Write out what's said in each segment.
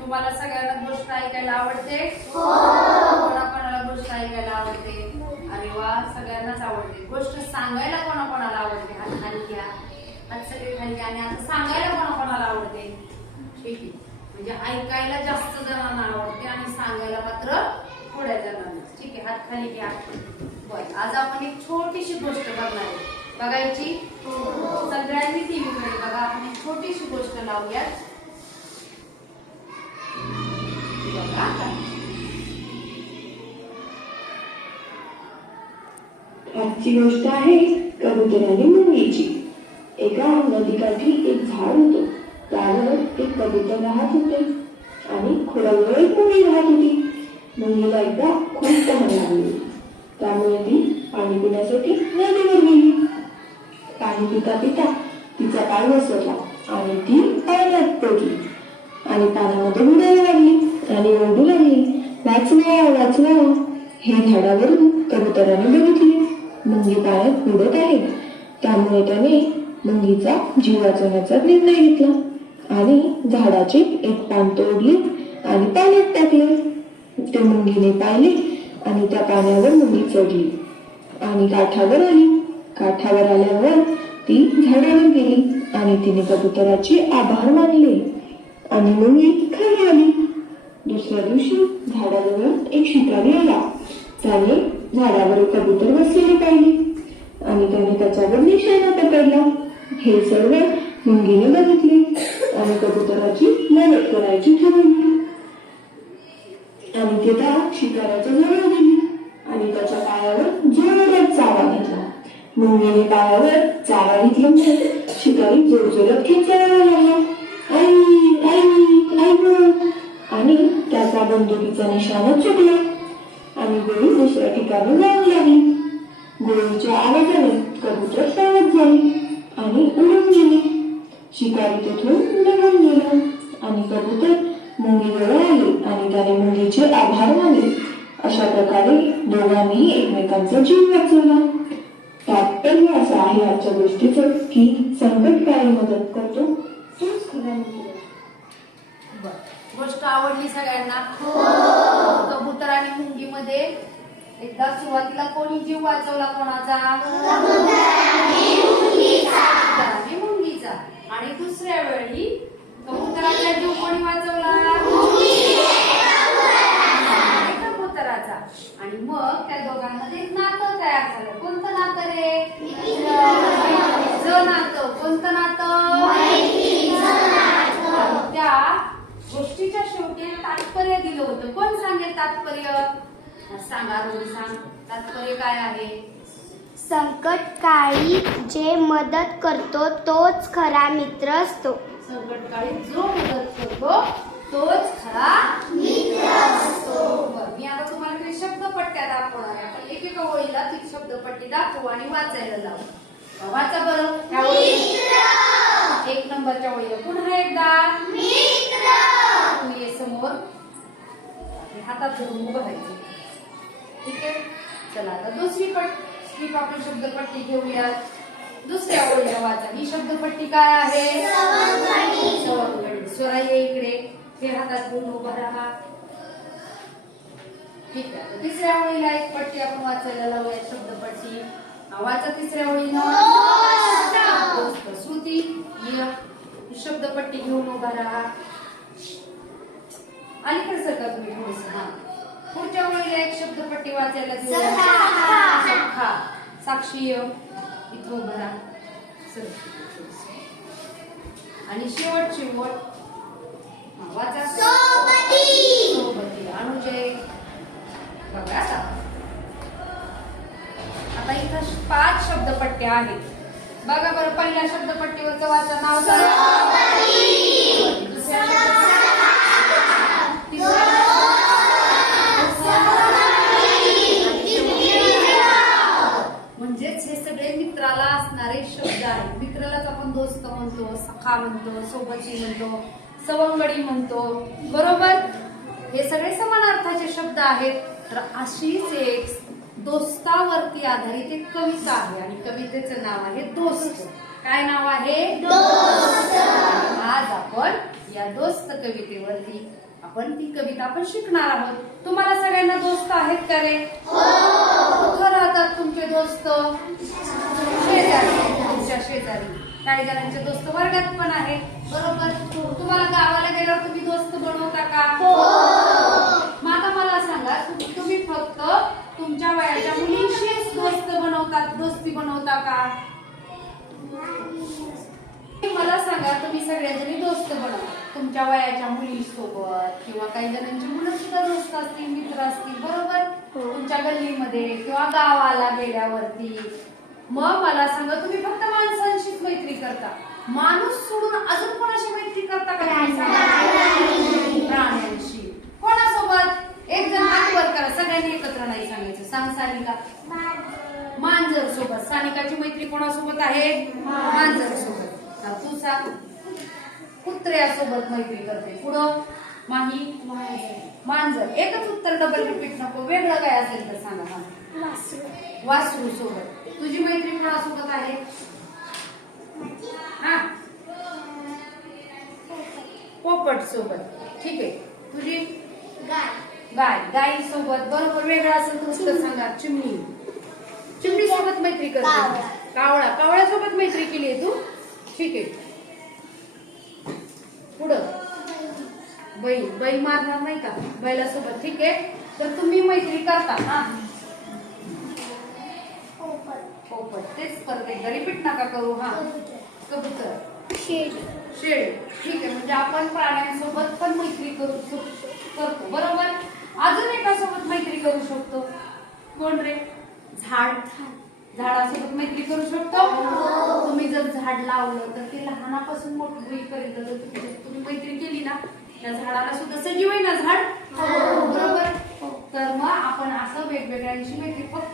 तुम्हाला सगळ्यांना गोष्ट ऐकायला आवडते? हो. कोणाकोणाला गोष्ट ऐकायला आवडते? अरे वा सगळ्यांनाच आवडते. गोष्ट सांगायला कोणाकोणाला आवडते? हात खाली घ्या. हात सगळे खाली घ्या. आणि आता सांगायला कोणाकोणाला आवडते? ठीक आहे. म्हणजे ऐकायला जास्त जणांना आवडते आणि सांगायला मात्र थोड्या जणांना. ठीक आहे हात खाली घ्या. बर आज आपण एक छोटीशी गोष्ट करणार आहे. बघायची? सगळ्यांनी टीव्ही कडे बघा. आपण एक छोटीशी गोष्ट लावूयात. आजची गोष्ट आहे कबुतराने आणि मुंगीची. एका नदीकाठी एक झाड होतं. त्यावर एक कबुतर राहत होते. आणि खोडावर एक मुंगी राहत होती. मुंगीला एकदा खूप तहान लागली. त्यामुळे ती पाणी पिण्यासाठी नदीवर गेली. पाणी पिता पिता. तिचा पाय घसरला आणि ती पाण्यात पडली. आणि पाण्यामध्ये बुडायला लागली. आणि ओढू लागली. वाचवा वाचवा हे झाडावरून कबुतराने बघितले. मुंगी पाण्यात बुडत आहे. त्यामुळे त्याने मुंगीचा जीव वाचवण्याचा निर्णय घेतला. आणि झाडाचे एक पान तोडले आणि पाण्यात टाकले. ते मुंगीने पाहिले आणि त्या पाण्यावर मुंगी चढली. आणि काठावर आली. काठावर आल्यावर ती झाडावर गेली आणि तिने कबुतराचे आभार मानले. आणि मुंगी खाली आली. दुसऱ्या दिवशी झाडाजवळ एक शिकारी आला. त्याने झाडावर कबूतर बसलेले पाहिले आणि त्याने त्याच्यावर निशाणा पकडला. हे सर्व मुंगीने बघितले आणि कबुतराची मदत करायची ठरवली. आणि ते त्या शिकाऱ्याच्या जवळ गेली आणि त्याच्या पायावर जोरदार चावा घेतला. मुंगीने पायावर चावा घेतल्यामुळे शिकारी जोरजोरात खेचायला लागला आई आई आई गं. आणि त्याचा बंदुकीचा निशाणा चुकला आणि गोळी दुसऱ्या ठिकाणी जाऊ लागली गोळीच्या आवाजाने कबूतर सावध झाली आणि उडून गेली शिकारी तेथून निघून गेला आणि कबूतर मुंगीजवळ आले आणि त्याने मुंगीचे आभार मानले अशा प्रकारे दोघांनीही एकमेकांचा जीव वाचवला तात्पर्य असं आहे आजच्या गोष्टीचं की संकटकाळी मदत करतो. तोच खरा मित्र बर. गोष्ट आवडली सगळ्यांना? कबूतर आणि मुंगी मध्ये एकदा सुरुवातीला कोणी जीव वाचवला कोणाचा? मुंगीचा. आणि दुसऱ्या वेळी कबुतराचा जीव कोणी वाचवला आणि कबुतराचा आणि मग त्या दोघांमध्ये एक नातं तयार झालं कोणतं नातं रे ज नातं कोणतं नातं आणि त्या गोष्टीच्या शेवटी तात्पर्य दिलं होतं कोण सांगेल तात्पर्य सांगा तात्पर्य काय आहे? संकट काळी जे मदत करतो तोच खरा मित्र असतो. संकटकाळी जो मदत करतो तोच खरा मित्र असतो. बरं, मी आता तुम्हाला काही शब्दपट्ट्या दाखवणार आहे. आपण एकेका ओळीला ती शब्दपट्टी दाखवू आणि वाचायला लावू वाचा बरं. ह्या ओळी एक नंबरच्या ओळीला. पुन्हा एकदा. तुम्ही ये समोर आणि हातात धरून उभं राहायचं. ठीक आहे? चला आता दुसरी पट स्ट्रीप आपण शब्दपट्टी घेऊयात. दुसऱ्या ओळीला वाचा. ही शब्दपट्टी काय आहे? स्वरा ये इकडे. हे हातात घेऊन उभा राहा. ठीक आहे तिसऱ्या ओळीला एक पट्टी आपण वाचायला लावूया शब्दपट्टी. वाचा तिसऱ्या ओळीनं सुती शब्दपट्टी घेऊन उभा राहा. आणि कसं का तुम्ही थोडस? हा. पुढच्या ओळीला एक शब्दपट्टी वाचायला सखा. साक्षी य. इथं उभं राहा. सर. आणि शेवटची ओळ हा, वाचा. सोबती. अनुजय. बघा आता. आता इथं श- पाच शब्दपट्ट्या आहेत. बघा बरं पहिल्या शब्दपट्टीवरचं वाचा. नाव सांगा. दुसऱ्या शब्दपट्टी- तिसऱ्या म्हणजेच हे सगळे मित्राला असणारे शब्द आहेत मित्रालाच आपण दोस्त सखा म्हणतो सोबती म्हणतो सवंगडी म्हणतो बरोबर? हे सगळे समान अर्थाचे शब्द आहेत. तर अशीच एक दोस्तावरती आधारित एक कविता आहे आणि कवितेचं नाव आहे दोस्त. काय नाव आहे? या दोस्त कवितेवरती आपण ती कविता आपण शिकणार आहोत. तुम्हाला सगळ्यांना दोस्त आहेत का रे? कुठं राहतात तुमचे दोस्त? शेजारी तुमच्या शेजारी. काही जणांचे दोस्त वर्गात पण आहेत. बरोबर? तुम्हाला गावाला गेल्यावर तुम्ही दोस्त बनवता का? मग आता मला सांगा तुम्ही फक्त तुमच्या वयाच्या मुलींशीच दोस्त बनवतात दोस्ती बनवता का? मला सांगा तुम्ही सगळ्याजणी दोस्त बनवा. तुमच्या वयाच्या मुलीसोबत किंवा काही जणांची मुलं सुद्धा दोस्त असतील मित्र असतील बरोबर? तुमच्या गल्लीमध्ये किंवा गावाला गेल्यावरती मग मला सांगा तुम्ही फक्त माणसांशीच मैत्री करता. माणूस सोडून अजून कोणाशी मैत्री करता का? प्राण्यांशी. कोणासोबत? एक जण हात वर करा सगळ्यांनी एकत्र नाही सांगायचं. सांग सानिका मांजर सोबत. सानिकाची मैत्री कोणासोबत आहे? मांजर सोबत. तू सांग. कुत्र्यासोबत मैत्री करते. पुढं? माही? मांजर. एकच उत्तर डबल रिपीट नको. वेगळं काय असेल तर सांगा. वासरू सोबत. तुझी मैत्री कोणासोबत आहे. हा. पोपट सोबत ठीक आहे. तुझी? गाय. गाई सोबत बरोबर. वेगळं असेल तर उत्तर सांगा. चिमणी. चिमणी सोबत मैत्री करते कावळा. कावळा. कावळ्या सोबत मैत्री केली आहे तू? ठीक आहे. पुढं. बैल बैल मारणार नाही का? बैलासोबत. ठीक आहे. तर तुम्ही मैत्री करता. हा. पोपट तेच परत एकदा रिपीट नका करू हा. कबूतर. शेळी. ठीक आहे. म्हणजे आपण प्राण्यांसोबत पण मैत्री करू करतो. बरोबर? अजून एकासोबत मैत्री करू शकतो. कोण रे? झाड. झाडासोबत मैत्री करू शकतो? तुम्ही जर झाड लावलं तर ते लहानापासून मोठं होईपर्यंत जर तुम्ही तुम्ही मैत्री केली ना त्या झाडाला सुद्धा सजीव आहे ना झाड? बरोबर? तर मग आपण असं वेगवेगळ्यांशी मैत्री फक्त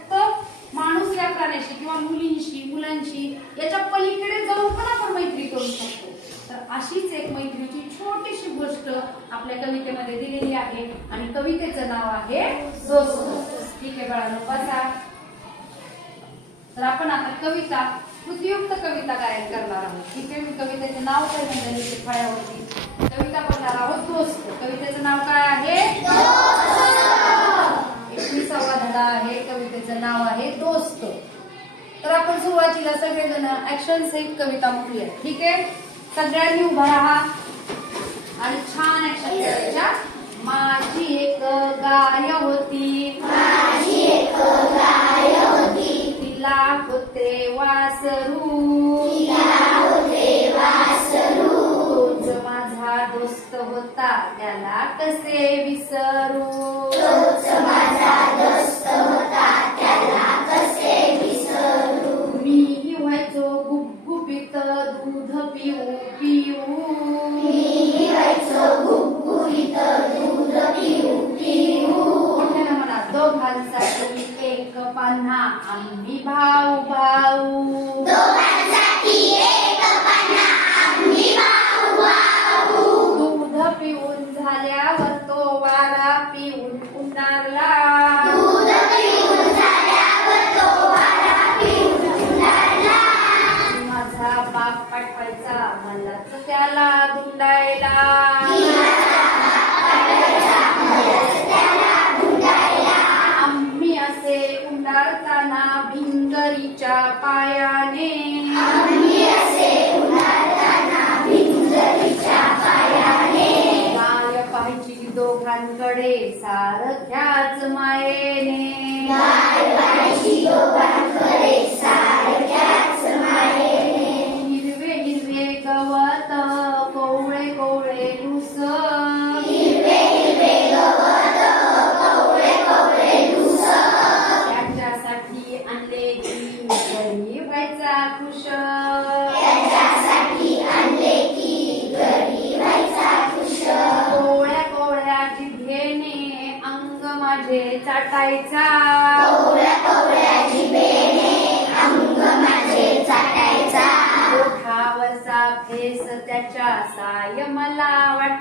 माणूस या प्राण्याशी किंवा मुलींशी मुलांशी याच्या पलीकडे जाऊन पण आपण मैत्री करू शकतो. तर अशीच एक मैत्रीची छोटीशी गोष्ट आपल्या कवितेमध्ये दिलेली आहे आणि कवितेचं नाव आहे दोस्त. ठीक आहे बाळानो बसा तर आपण आता कविता कृतीयुक्त कविता गायन करणार आहोत. ठीक आहे मी कवितेचं नाव काय म्हणलं फळ्यावरती कविता करणार आहोत दोस्त. कवितेचं नाव काय आहे? आहे कवितेचं नाव आहे दोस्त. तर आपण सुरुवातीला सगळेजण ऍक्शन सहित कविता म्हणूया ठीक आहे? सगळ्यांनी उभा राहा. आणि छान ऍक्शन करायच्या. माझी एक गाय होती. तिला होते वासरू. तोच माझा दोस्त होता. त्याला कसे विसरू? आम्ही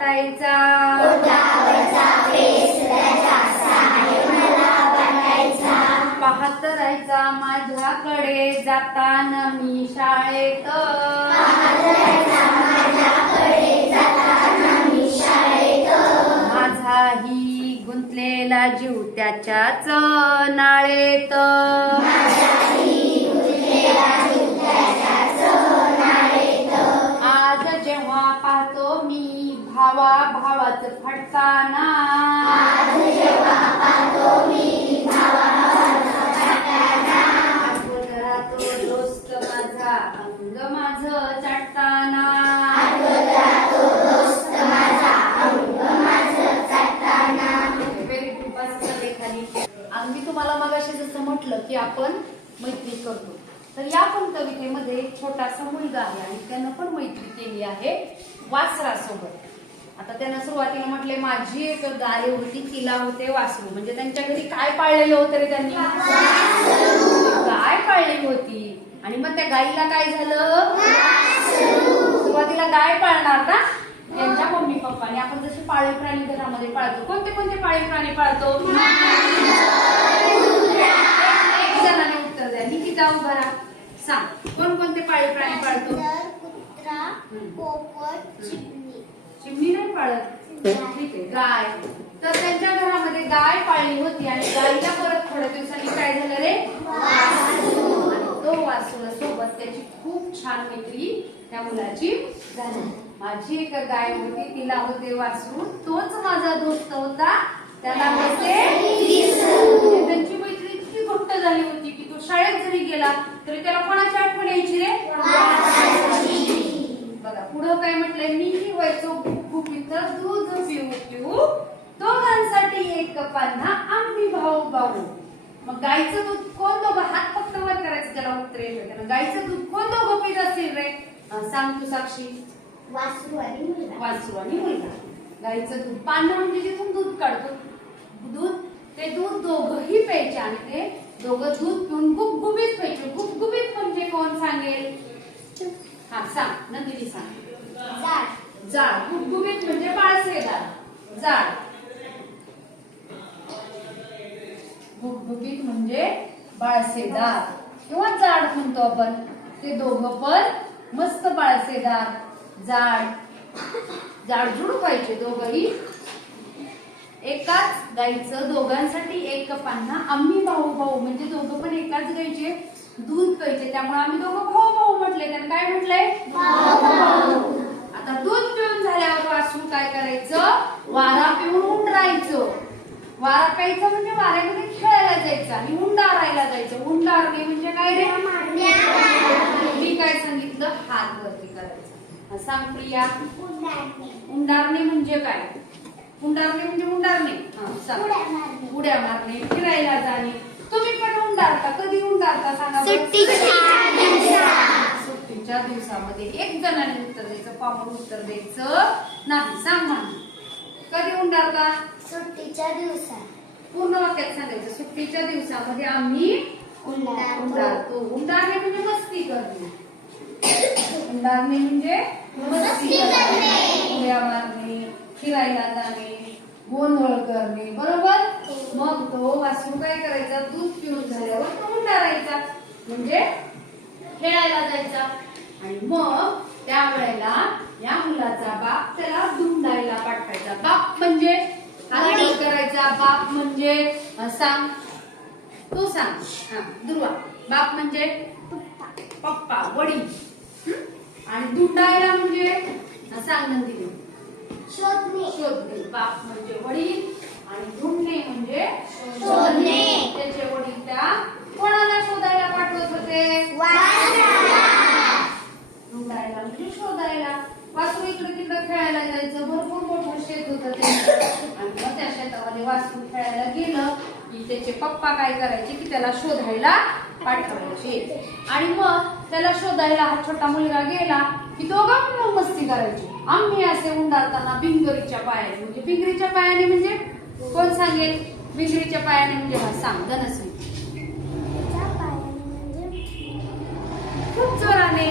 बनायचा पाहत राहायचा माझ्याकडे जाताना मी शाळेत. माझाही गुंतलेला जीव त्याच्याच नाळेत. भावाच फटकाना तो दोस्त माझा अंग माझ चाटताना. अगदी तुम्हाला मगाशी जसं म्हटलं की आपण मैत्री करतो. तर या पण कवितेमध्ये एक छोटासा मुलगा आहे आणि त्यानं पण मैत्री केली आहे वासरासोबत. आता त्यानं सुरुवातीला म्हटले माझी एक गाय होती तिला होते वासरू. म्हणजे त्यांच्या घरी काय पाळलेलं होतं रे त्यांनी? गाय पाळली होती. आणि मग त्या गाईला काय झालं? सुरुवातीला गाय पाळणार ना? त्यांच्या मम्मी पप्पाने. आपण जसे पाळीव प्राणी घरामध्ये पाळतो. कोणते कोणते पाळीव प्राणी पाळतो? एक जणाने उत्तर द्या. निकिता उभा राहा. सांग कोण कोणते पाळीव प्राणी पाळतो? तर कुत्रा पोपट चिमणी नाही पाळत. ठीक आहे. गाय. तर त्यांच्या घरामध्ये गाय पाळली होती आणि गायला परत थोड्या दिवसांनी काय झालं रे? तो वासुरा सोबत त्याची खूप छान मैत्री त्या मुलाची झाली. माझी एक गाय होती तिला होते वासरू. तोच माझा दोस्त होता. त्याला होते त्यांची मैत्री इतकी घट्ट झाली होती की तो शाळेत जरी गेला तरी त्याला कोणाची आठवण यायची रे? बघा पुढं काय म्हटलंय? मी व्हायचो गुपित दूध पिऊ पिऊ. दोघांसाठी एक पान्हा आम्ही भाऊ भाऊ. मग गाईचं दूध कोण दोघं हात फक्त वर करायचं? त्याला उत्तर गाईचं दूध कोण दोघं पित असतील रे? सांग तू साक्षी. वासरू आणि मुलगा. वासरू आणि मुलगा. गाईचं दूध पान्हा म्हणजे जिथून दूध काढतो. दूध ते दूध दोघंही प्यायचे आणि ते दोघं दूध पिऊन गुबगुबीत प्यायचे. गुबगुबीत म्हणजे कोण सांगेल? हा सांग. नंदिनी सांग. जाड. गुबगुबीत म्हणजे बाळसेदार. जाड. गुबगुबीत म्हणजे बाळसेदार. किंवा जाड म्हणतो आपण. ते दोघं पण मस्त बाळसेदार. जाड. जाडजूड व्हायचे दोघही. एकाच गाईचं दोघांसाठी एक पान्हा आम्ही भाऊ भाऊ म्हणजे दोघं पण एकाच गाईचे दूध प्यायचे त्यामुळे आम्ही दोघं भाऊ भाऊ म्हटले. त्यानं काय म्हटलंय? आता दूध पिऊन झाल्यावर वासरू काय करायचं? वारा पिऊन उंडरायचं. वारा प्यायचं म्हणजे वाऱ्यामध्ये खेळायला जायचं आणि उंडारायला जायचं. उंडारणे म्हणजे काय रे? मी काय सांगितलं? हात वरती करायचा. सांग प्रिया. उंडारणे म्हणजे काय? उंडारणे म्हणजे उंडारणे. हा, सांग. उड्या मारणे. उड्या मारणे फिरायला जाणे. तुम्ही पण उंडारता कधी उंडारता सांगा? सुट्टीच्या दिवसामध्ये एक जणाने उत्तर द्यायचं पाहून उत्तर द्यायचं नाही सांग. कधी उंडारता सुट्टीच्या दिवसात. पूर्ण वाक्यात सांगायचं सुट्टीच्या दिवसामध्ये आम्ही उंडारतो. उंडारतो उंडारणे म्हणजे मस्ती करणे. उंडारणे म्हणजे मस्ती करणे. उड्या मारणे फिरायला जाणे गोंधळ करणे बरोबर? मग तो वासरू काय करायचा? दूध पिऊन झाल्यावर तो उंडारायचा म्हणजे खेळायला जायचा. आणि मग त्यावेळेला या मुलाचा बाप त्याला धुंडायला पाठवायचा. बाप म्हणजे? करायचा? बाप म्हणजे? सांग. तू सांग. हा दुर्वा. बाप म्हणजे? पप्पा. वडील? आणि धुंडायला म्हणजे? सांग नंदिनी. शोधणे. शोधणे. बाप म्हणजे वडील आणि ढूंढणे म्हणजे शोधणे. त्याचे वडील त्या कोणाला शोधायला पाठवत होते. ढूंढायला म्हणजे शोधायला. वासरू इकडे तिकडे खेळायला जायचं. भरपूर मोठं शेत होतं ते. आणि मग त्या शेतामध्ये वासरू खेळायला गेलं की त्याचे पप्पा काय करायचे की त्याला शोधायला पाठवायचे. आणि मग त्याला शोधायला हा छोटा मुलगा गेला की दोघं पण मस्ती करायची. आम्ही असे उंडारताना बिंगरीच्या पायाने म्हणजे बिंगरीच्या पायाने म्हणजे कोण सांगेल? बिंगरीच्या पायाने म्हणजे हा सांग पायाने म्हणजे खूप जोराने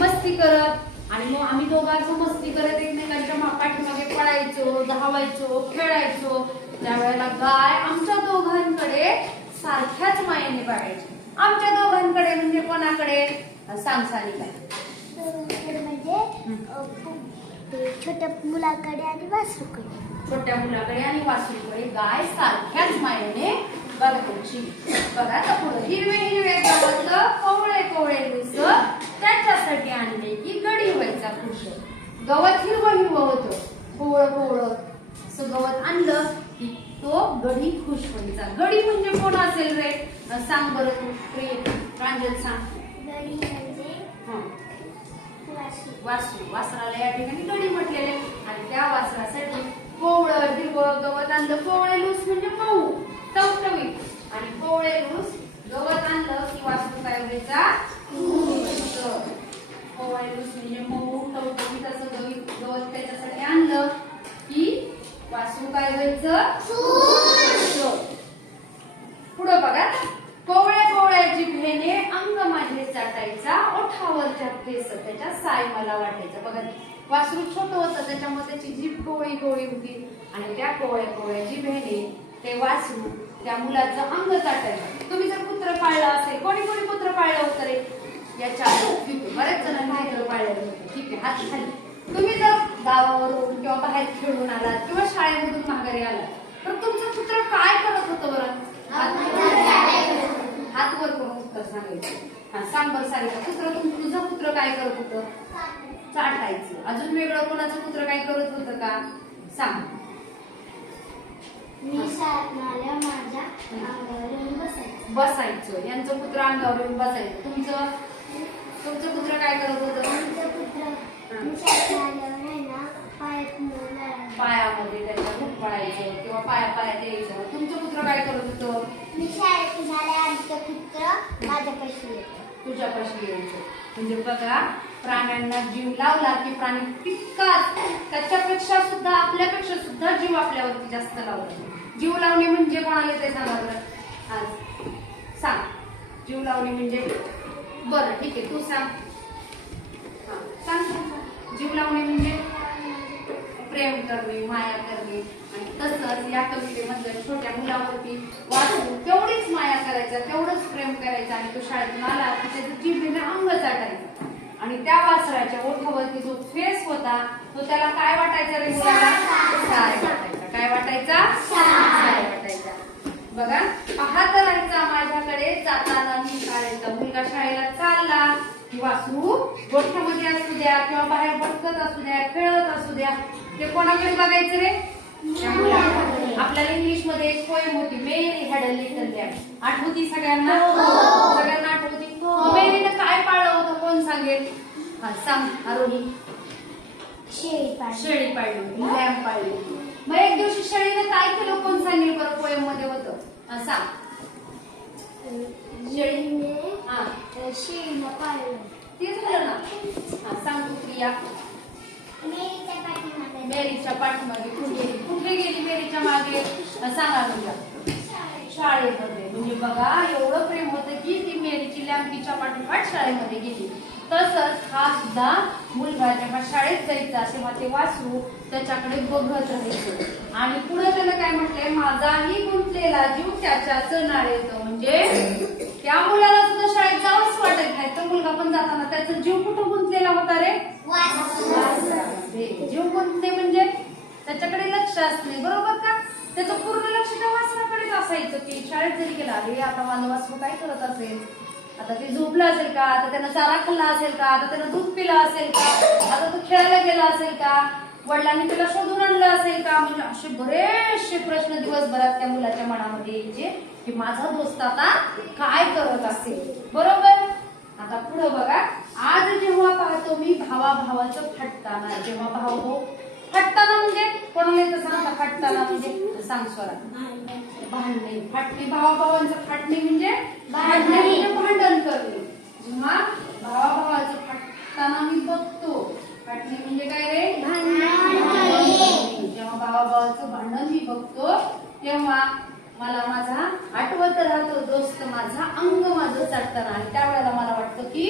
मस्ती करत आणि मग आम्ही दोघांचं मस्ती करत एकमेकांच्या पाठीमागे पळायचो धावायचो खेळायचो. त्यावेळेला गाय आमच्या दोघांकडे सारख्याच मायेने बघायची आमच्या दोघांकडे म्हणजे कोणाकडे? सांग सानिका. म्हणजे छोट्या मुलाकडे आणि वासरूकडे. छोट्या मुलाकडे आणि वासरूकडे. गाय सारख्याच मायेने बघायची बघा आता पुढे हिरवे हिरवे गवत कोवळे कोवळे लुस त्याच्यासाठी आणले की गडी व्हायचा खुश गवत हिरवं हिरवं होतं. कोवळं कोवळं. असं गवत आणलं की तो गडी खुश व्हायचा. गडी म्हणजे कोण असेल रे? सांग बरं तू. प्रिय प्रांजल सांग. गडी. वासरू वासराला या ठिकाणी गडी म्हटलेले आणि त्या वासरासाठी कोवळं हिरवं गवत आणलं कोवळे लूस म्हणजे मऊ टवटवीत आणि कोवळे लूस गवत आणलं की वासरू काय व्हायचा खुश. कोवळे लूस म्हणजे मऊ टवटवीत असं गवीत गवत त्याच्यासाठी आणलं की वासरू काय व्हायचं खुश. पुढं बघा कोवळ्या कोवळ्याची भेने अंग माझे चाटायचा ओठावरच्या केस त्याच्या साय मला वाटायचं बघा वासरू छोट होतं त्याच्यामुळे त्याची जीभ कोवळी कोवळी होती आणि त्या कोवळ्या कोवळ्याची भेने ते वासरू मुलाचं अंग चाटायचं तुम्ही जर कुत्र पाळलं असेल कोणी कोणी कुत्र पाळलं होतं रे? याच्या. बऱ्याच जणांनी पाळलेलं होतं. ठीक आहे हात खाली. तुम्ही जर गावावरून किंवा बाहेर खेळून आलात किंवा शाळेमधून माघारी आलात तर तुमचं कुत्र काय करत होतं बरं? हात वर करून उत्तर सांगायचं? हा सांग बरं सांगितलं तुम- तुझं कुत्र काय करत होतं? चाटायचं. अजून वेगळं कोणाचं कुत्र काय करत होतं का? सांग मी शाळेत आल्या माझ्या अंगावर येऊन बसायचं. बसायचं. यांचं कुत्र अंगावर येऊन बसायचं. तुमचं? तुमचं कुत्र काय करत होतं? आमचं कुत्र मी शाळेत आल्यावर आहे ना पायात मोल आला. पायामध्ये त्याच्या खूप पडायचं किंवा पाया पायात यायचं. तुमचं कुत्र काय करत होतं? मी शाळेत झाल्या आमचं कुत्र माझ्यापाशी येतं. तुझ्यापाशी यायचं. म्हणजे बघा प्राण्यांना जीव लावला की प्राणी तितकाच त्याच्यापेक्षा सुद्धा आपल्यापेक्षा सुद्धा जीव आपल्यावरती जास्त लावतो जीव लावणे म्हणजे कोणाला ते सांगा बरं. आज सांग. जीव लावणे म्हणजे? बरं ठीक आहे तू सांग. सांग जीव लावणे म्हणजे? प्रेम करणे माया करणे. आणि तसंच या कवितेमधल्या छोट्या मुलावरती वाचून तेवढीच माया करायचा तेवढंच प्रेम करायचं आणि तो शाळेतून आला की त्याचं जिभेने अंग चाटायचं. आणि त्या वासराच्या ओठावरती जो फेस होता तो त्याला काय वाटायचा रे मुलाला साय वाटायचा काय वाटायचा साय वाटायचा बघा पाहत राहायचा माझ्याकडे जाताना शाळेचा मुलगा शाळेला चालला. की वासरू गोठ्यामध्ये असू द्या किंवा बाहेर भटकत असू द्या खेळत असू द्या ते कोणाकडे बघायचं रे. आपल्याला इंग्लिशमध्ये एक पोएम होती मेरी हॅड लिटल लॅम्प आठवती सगळ्यांना? सगळ्यांना आठवती? मेरीनं काय पाळलं होतं? कोण सांगेल? हा सांग आरोही शेळी पाळली. शेळी पाळली लॅम्प पाळली मग एक दिवशी शेळीनं काय केलं? कोण सांगेल बरं पोएममध्ये होतं सांग. शेळीने पाळलं. झालं ना? हा सांग तू मेरीच्या पाठीमागे. कुठे गेली? कुठे गेली मेरीच्या मागे? सांगा तुझ्या शाळेमध्ये. म्हणजे बघा एवढं प्रेम होतं की ती मेरीची लॅम्पीच्या पाठोपाठ शाळेमध्ये गेली. तसंच हा सुद्धा मुलगा जेव्हा शाळेत जायचा तेव्हा ते वासरू त्याच्याकडे बघत राहायचं. आणि पुढे त्याला काय म्हटलंय? माझाही गुंतलेला जीव त्याच्याच नाळेत म्हणजे त्या मुलाला सुद्धा शाळेत जावंच वाटत नाही. तो मुलगा पण जाताना त्याचा जीव कुठं गुंतलेला होता रे? जीव गुंतले म्हणजे त्याच्याकडे लक्ष असणे बरोबर का? त्याचं पूर्ण लक्ष त्या वासराकडेच असायचं की शाळेत जरी गेला अरे आता माझं वासरू काय करत असेल? आता ते झोपलं असेल का? आता त्यानं चारा खाल्ला असेल का? आता त्यानं दूध पिलं असेल का? आता तो खेळायला गेला असेल का? वडिलांनी त्याला शोधून आणलं असेल का? म्हणजे असे बरेचसे प्रश्न दिवसभरात त्या मुलाच्या मनामध्ये यायचे की माझा दोस्त आता काय करत असेल? बरोबर? आता पुढे बघा. आज जेव्हा पाहतो मी भावा भावाचं फटताना जेव्हा भाऊ भाऊ फटताना म्हणजे? कोणाला येतं सांग फटताना म्हणजे? सांग स्वरा भांडणे. फाटणे भावा भावांचं फाटणे म्हणजे? भांडणे करणे जेव्हा भावा भावाचं फाटताना मी बघतो फाटणे म्हणजे काय रे जेव्हा भावा भावाचं भांडण मी बघतो तेव्हा मला माझा आठवत राहतो दोस्त माझा अंग माझं चाटताना आणि त्यावेळेला मला वाटतं की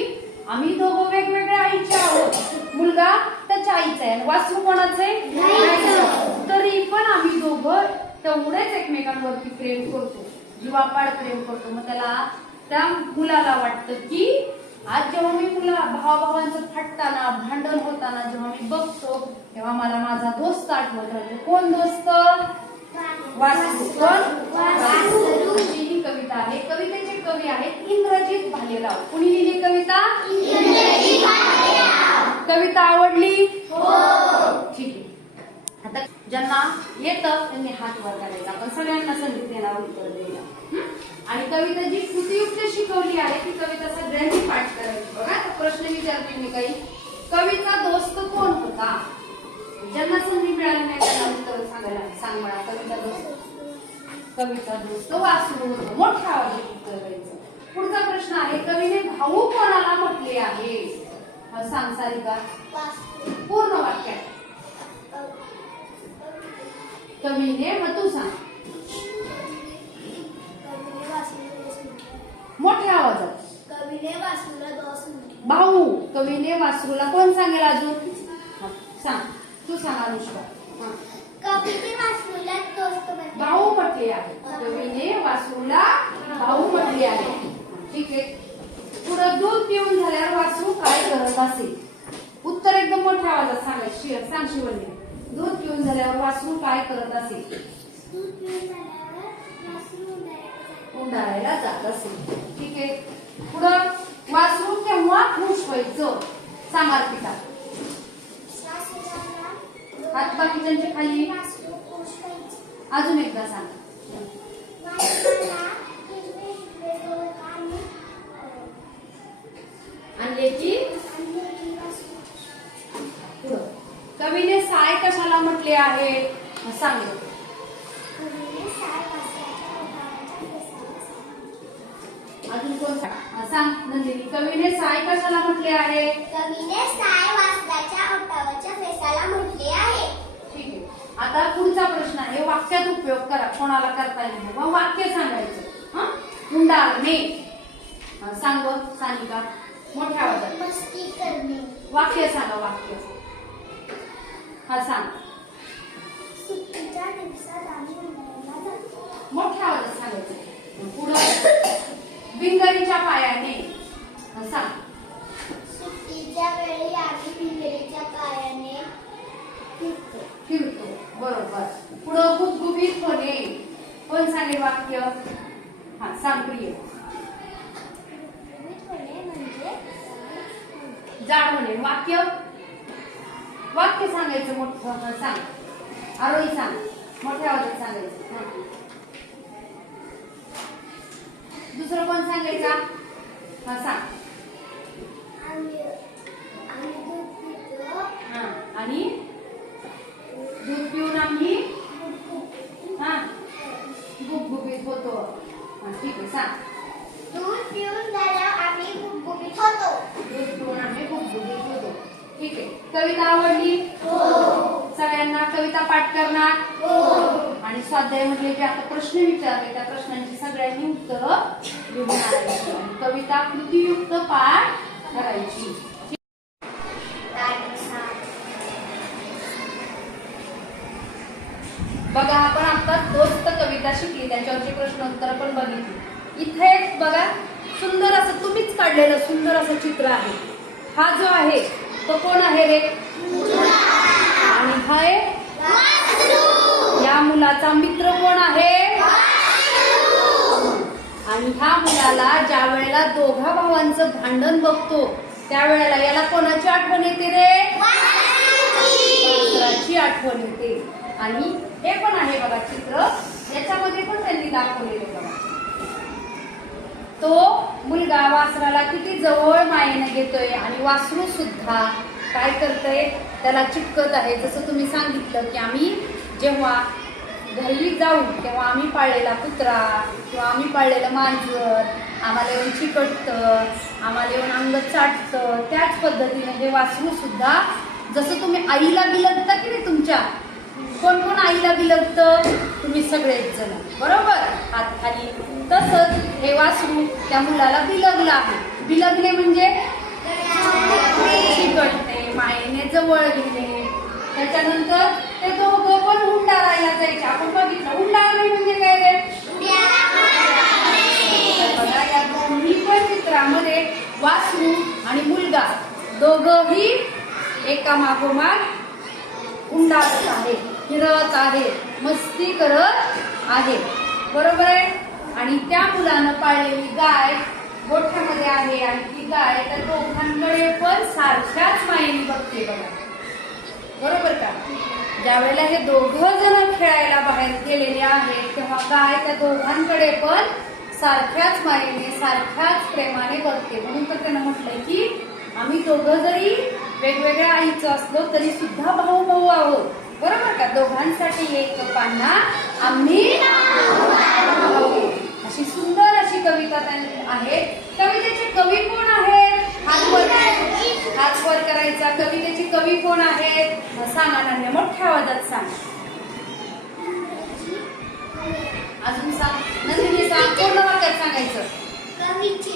आम्ही दोघं वेगवेगळ्या आईचे आहोत मुलगा त्याच्या आईचा आहे आणि वासरू कोणाचं आहे तरी पण आम्ही दोघं तेवढेच एकमेकांवरती प्रेम करतो जीवापाड प्रेम करतो मग त्याला त्या मुलाला वाटतं की आज जेव्हा मी मुला भावाभावांचं फाटताना भांडण होताना जेव्हा मी बघतो तेव्हा मला माझा दोस्त आठवत राहतो. कोण दोस्त? ही कविता आहे. कवितेचे कवी आहेत इंद्रजित भालेराव. कुणी लिहिली कविता? कविता आवडली? ठीक आहे. आता ज्यांना येतं त्यांनी हात वर करायचा. आपण सगळ्यांना संधी देणार उत्तर द्यायला? आणि कविता जी कृतीयुक्त शिकवली आहे ती कविता सगळ्यांनी पाठ करायची. बघा प्रश्न विचारते मी काही. कवीचा दोस्त कोण होता? ज्यांना संधी मिळाली नाही त्यांना उत्तर सांगायला सांग मला कविता दोस्त. कविता दोस्त वासरू होतो. मोठ्या आवाजात उत्तर द्यायचं. पुढचा प्रश्न आहे कवीने भाऊ कोणाला म्हटले आहे? हा, सांग सारिका. पूर्ण वाक्यात. कवीने मग तू सांग मोठ्या आवाजात कवीने वाचलेला भाऊ कवीने वासरूला कोण सांगेल अजून सांग तू सांग अनुष्का भाऊ म्हटले आहे कवीने वासरूला भाऊ म्हटले आहे ठीक आहे पुढं दूध पिऊन झाल्यावर वासरू काय करत असेल उत्तर एकदम मोठ्या आवाजात सांगायचं सांग शिवण्य दूध पिऊन झाल्यावर वासरू काय करत असेल? उंडाळायला जात असेल. ठीक आहे. पुढं वासरू केव्हा खुश व्हायचं? वासराला हात बाकीच्यांच्या खाली. अजून एकदा सांग. आणले की कवीने साय कशाला म्हटले आहे? सांगितले. अजून कोण सांग? नंदिनी. कवीने साय कशाला म्हटले आहे? कवीने साय वासराच्या ओठावरच्या फेसाला म्हटले आहे. ठीक आहे. आता पुढचा प्रश्न आहे. वाक्यात उपयोग करा. कोणाला करता येईल? मग वाक्य सांगायचं. हा? सांग सानिका मोठ्या आवाजात. वाक्य सांगा वाक्य. हा सांग. सुट्टीच्या दिवसात आम्ही उन्हाळ्याला जातो. मोठ्या आवाजात सांगायचं. पुढं बिंगरीच्या पायाने. हा, सांग. सुट्टीच्या वेळी आम्ही भिंगरीच्या पायाने फिरतो. फिरतो. बरोबर. पुढं गुबगुबीत होणे कोण सांगेल वाक्य? हा सांग प्रिय. गुबगुबीत होणे म्हणजे जाड होणे. वाक्य? वाक्य सांगायचं मोठं सांग. आरोही सांग. मोठ्या आवाजात सांगायचं. दुसरं कोण सांगेल का हा सांग. हा आणि? दूध पिऊन आम्ही? हा. गुबगुबीत होतो. ठीक आहे सांग. दूध पिऊन झाल्यावर आम्ही गुबगुबीत होतो. दूध पिऊन आम्ही गुबगुबीत होतो. ठीक आहे. कविता आवडली? हो. सगळ्यांना कविता पाठ करणार? हो. आणि स्वाध्याय म्हणजे जे आता प्रश्न विचारले. त्या प्रश्नांची सगळ्यांनी उत्तरं लिहून कविता कृतीयुक्त पाठ करायची. बघा आपण आता दोस्त कविता शिकली. त्याच्यावरची प्रश्न उत्तर पण बघितली. इथे बघा सुंदर असं तुम्हीच काढलेलं सुंदर असं चित्र आहे. हा जो आहे तो कोण आहे रे? आणि हाय? या मुलाचा मित्र कोण आहे? आणि ह्या मुलाला ज्या वेळेला दोघा भावांचं भांडण बघतो त्यावेळेला याला कोणाची आठवण येते रे? वासराची आठवण येते. आणि हे पण आहे बघा चित्र. याच्यामध्ये पण त्यांनी दाखवलेले बघा. तो मुलगा वासराला किती जवळ मायेनं घेतोय आणि वासरू सुद्धा काय करतंय त्याला चिटकत आहे. जसं तुम्ही सांगितलं की आम्ही जेव्हा घरी जाऊ तेव्हा आम्ही पाळलेला कुत्रा किंवा आम्ही पाळलेलं मांजर आम्हाला येऊन चिकटतं आम्हाला येऊन अंग चाटतं त्याच पद्धतीने हे वासरू सुद्धा जसं तुम्ही आईला बिलगता की नाही तुमच्या कोण कोण आईला बिलगतं तुम्ही सगळेच जण. बरोबर? हात खाली. तसंच हे वासरू त्या मुलाला बिलगलं आहे. बिलगले म्हणजे चिकटणे मायेने जवळ घेणे त्याच्यानंतर ते दोघं पण हुंडा राहिला जायचे. आपण बघितलं हुंडा म्हणजे काय रे? बघा या दोन्ही पण चित्रामध्ये वासरू आणि मुलगा दोघही एका मागोमाग उंडाळत आहे फिरत आहे मस्ती करत आहे. बरोबर आहे? आणि त्या मुलानं पाळलेली गाय गोठ्यामध्ये आहे आणि ती गाय त्या दोघांकडे पण सारख्याच माईने बघते बघा. बरोबर का? ज्या वेळेला हे दोघं जण खेळायला बाहेर गेलेले आहेत तेव्हा गाय त्या दोघांकडे पण सारख्याच मायेने सारख्याच प्रेमाने बघते. म्हणून तर त्यांना म्हटलंय की आम्ही दोघं जरी वेगवेगळ्या आईचं असलो तरी सुद्धा भाऊ भाऊ आहोत. बरोबर का? दोघांसाठी एक पान्हा. आम्ही. अशी सुंदर अशी कविता त्यां- आहे कवितेचे कवी कोण आहेत? हात वर हात वर करायचा. कवितेचे कवी कोण आहेत? सांगा मोठ्या आवाजात सांग. अजून सांग. नंदिनी सांग पूर्ण वाक्यात सांगायचं. कवीचे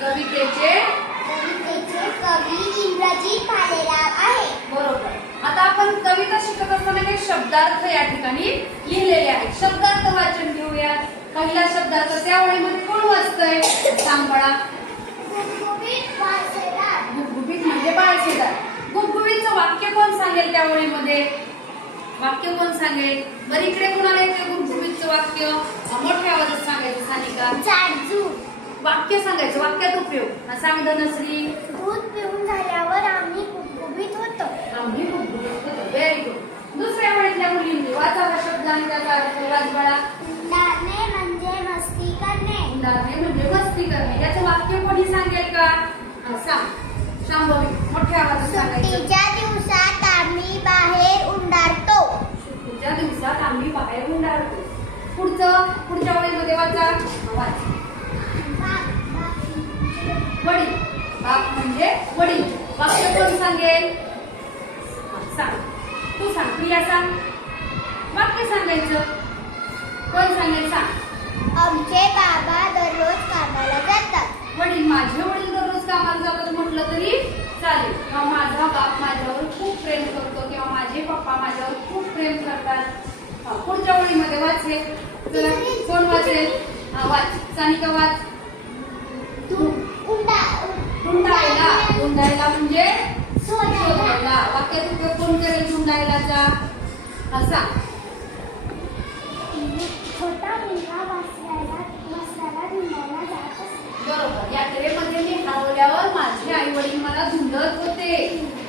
कवितेचे कवितेचे कवी इंग्रजी भालेराव आपण कविता शिकत असताना काही शब्दार्थ या ठिकाणी लिहिलेले आहेत. शब्दार्थ वाचन घेऊया पहिला शब्दार्थ त्या ओळीमध्ये कोण वाचतंय? सांग बाळा. गुबगुबीत म्हणजे बाळशेदार गुबगुबीचं वाक्य कोण सांगेल त्या ओळीमध्ये वाक्य कोण सांगेल? बरं इकडे कुणाला येते गुबगुबीचं वाक्य? मोठ्या आवाजात सांगायचं सानिका. वाक्य सांगायचं वाक्यात उपयोग. सांग धनश्री. दूध पिऊन झाल्यावर आम्ही गुबगुबीत होतो. आम्ही व्हेरी गुड दुसऱ्या वेळेतल्या मुलींनी वाचा शब्द आणि त्याचा अर्थ उंडारणे म्हणजे मस्ती करणे. उंडारणे म्हणजे मस्ती करणे. याचं वाक्य कोणी सांगेल का? सांग. शांभवी मोठ्या आवाजात सुट्टीच्या दिवसात आम्ही बाहेर उंडारतो. सुट्टीच्या दिवसात आम्ही बाहेर उंडाळतो पुढचं पुढच्या वेळेमध्ये वाचा. वाच. वडील. बाप म्हणजे वडील. वाक्य कोण सांगेल? सांग तू सांग प्रिया सांग. वाक्य सांगायचं? कोण सांगेल सांग आमचे बाबा दररोज कामाला जातात. वडील माझे वडील दररोज कामाला जातात म्हटलं तरी चालेल. किंवा माझा बाप माझ्यावर खूप प्रेम करतो किंवा माझे पप्पा माझ्यावर खूप प्रेम करतात. पुढच्या ओळीमध्ये वाचेल. चला, कोण वाचेल? वाच. सानिका वाच. उंडा हुंडायला हुंडायला म्हणजे? सोडायला वाक्यात उपयोग कोण करेल हुंडायलाचा हा छोटा मुलगा जात बरोबर यात्रेमध्ये मी हरवल्यावर माझे आई वडील मला झुंडत होते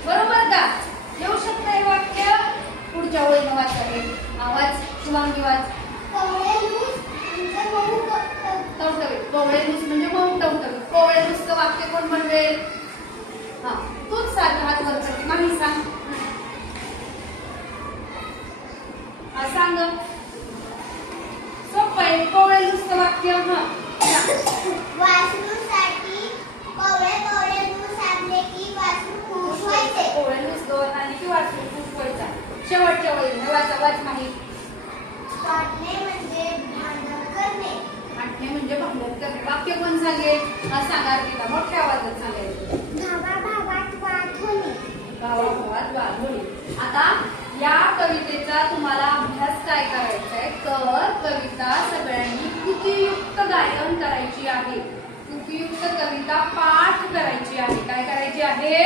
बरोबर का येऊ शकत हे वाक्य पुढच्या ओळीनं वाचावे आवाज शुभांगी वाच म्हणजे टवटवीत कोवळे नुस म्हणजे मऊ टवटवीत कोवळे नुसतं वाक्य कोण म्हणवेल हा तूच सारखं हात वर करते. माही सांग. हा सांग. सोपं आहे. कोवळे नुसतं वाक्य हा. वासरूसाठी कवळे कवळे लूस आणले की वासरू खुश व्हायचे. कोवळे नुस दोन आणि की वाचून खूप व्हायचा. शेवटच्या वेळी वाचा वाच माही वाटणे म्हणजे भांडण करणे. म्हणजे भांडण करणे. वाक्य कोण सांगेल? सांगा का मोठ्या आवाजात सांगायचं भावा भावात वाद होणे गावागावात वाढवली आता या कवितेचा तुम्हाला अभ्यास काय करायचा आहे? तर कविता सगळ्यांनी कृतीयुक्त गायन करायची आहे. कृतीयुक्त कविता पाठ करायची आहे. काय करायची आहे.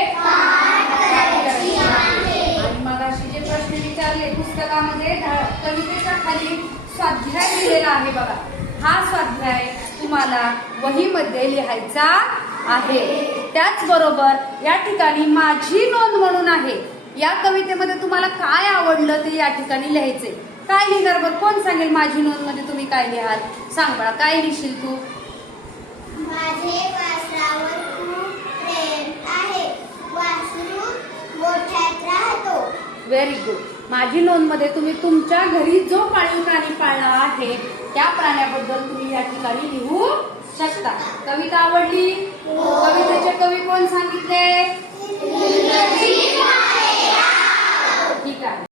आणि मग असे जे प्रश्न विचारले पुस्तकामध्ये कवितेच्या खाली स्वाध्याय दिलेला आहे बघा. हा स्वाध्याय तुम्हाला वहीमध्ये लिहायचा आहे. त्याचबरोबर या ठिकाणी माझी नोंद म्हणून आहे. या कवितेमध्ये तुम्हाला काय आवडलं ते या ठिकाणी लिहायचे काय लिहिणार बरं? कोण सांगेल माझी नोंदमध्ये तुम्ही काय लिहाल? सांग बळा काय लिहिशील तू? माझे वासरावर खूप प्रेम आहे. वासरू मोठ्यात राहतो. व्हेरी गुड माझी नोंदमध्ये तुम्ही तुमच्या घरी जो पाळीव प्राणी पाळला आहे त्या प्राण्याबद्दल तुम्ही या ठिकाणी लिहू शकता कविता आवडली? कवितेचे कवी कोण सांगितले? ठीक आहे.